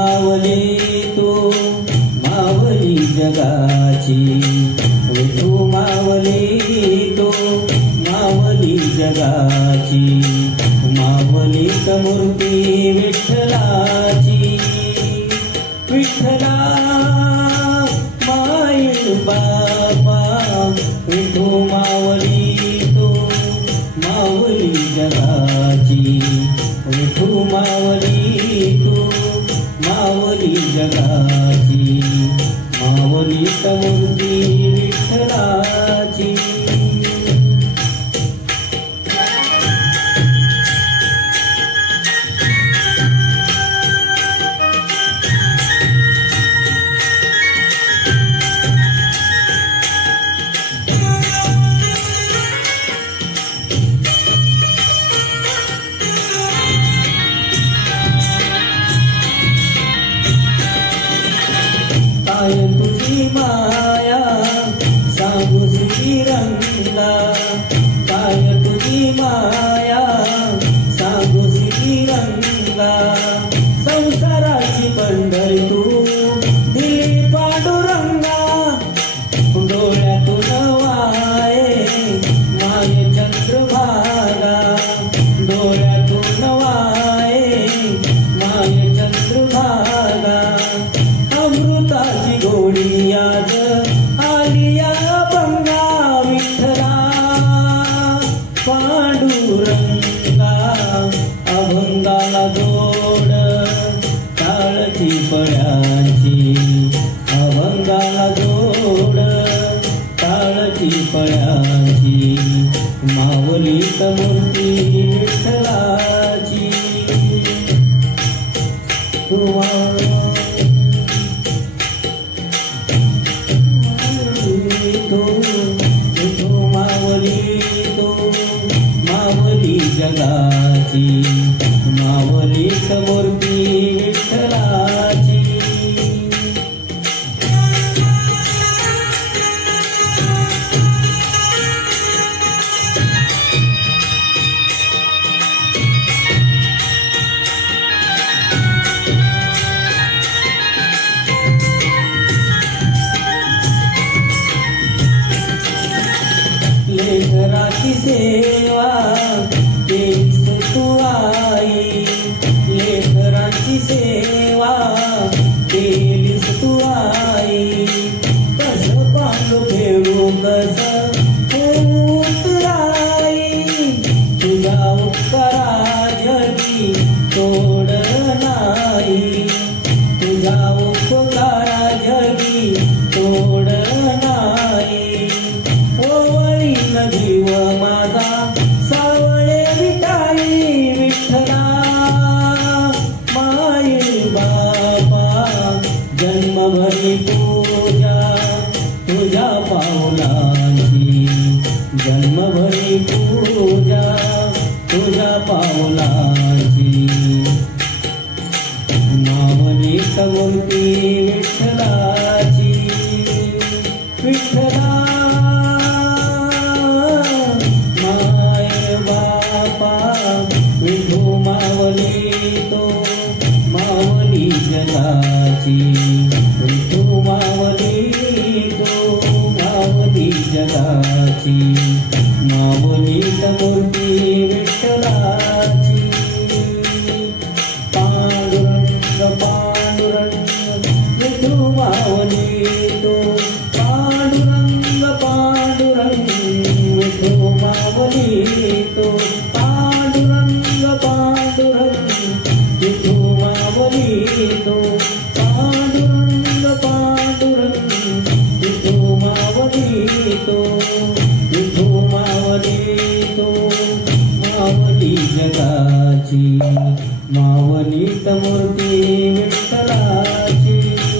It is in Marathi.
मावली तू मावली जगाची, विठू मावली तू मावली जगाची, मावली मूर्ती विठ्ठलाची. विठ्ठला माय बापा विठू मावली तू मावली जगाची, विठू मावली तू मावली जगाची, मावली मूर्ती विठ्ठलाची. काय तुझी माया सांगू श्रीरंगा, काय तुझी माया सांगू श्रीरंगा. संसाराची पंढरी तू दिली पांडुरंगा, डोळ्यातून वाये माय चंद्रभागा, डोळ्यातून वाये माय चंद्रभागा. अमृताची गोडी आज आली या अभंगा, विठ्ठला पांडुरंगा. अभंगाला जोड टाळची पळ्यांची, अभंगाला जोड टाळची पळ्यांची, मावली मूर्ती विठ्ठलाची. विठू मावली तू मावली जगाची, मावली मूर्ती विठ्ठलाची. लेकराची सेवा केलीस तू आई, लेकराची सेवा केलीस तू आई. कस पांडू खेळू कस उतराई, तुझा उपकारा जगी तोड नाही, तुझा उपकारा जगी तोड नाही. जीव माझा सावळे विटाई, विठ्ठला माय बापा जन्मभरी पूजा तुझ्या पावलांची, जन्मभरी पूजा तुझ्या पावलांची. मावली मूर्ती विठ्ठलाची. विठ्ठला विठू मावली तू मावली जगाची, विठू मावली तू मावली जगाची, मावली मूर्ती विठ्ठलाची. पांडुरंग पांडुरंग विठू मावली तू, पांडुरंग पांडुरंग विठू मावली तू, पांडुरंग पांडुरंग विठू मावली तू, पांडुरंग पांडुरंग विठू मावली तू, विठू मावली तू मावली जगाची, मावली मूर्ती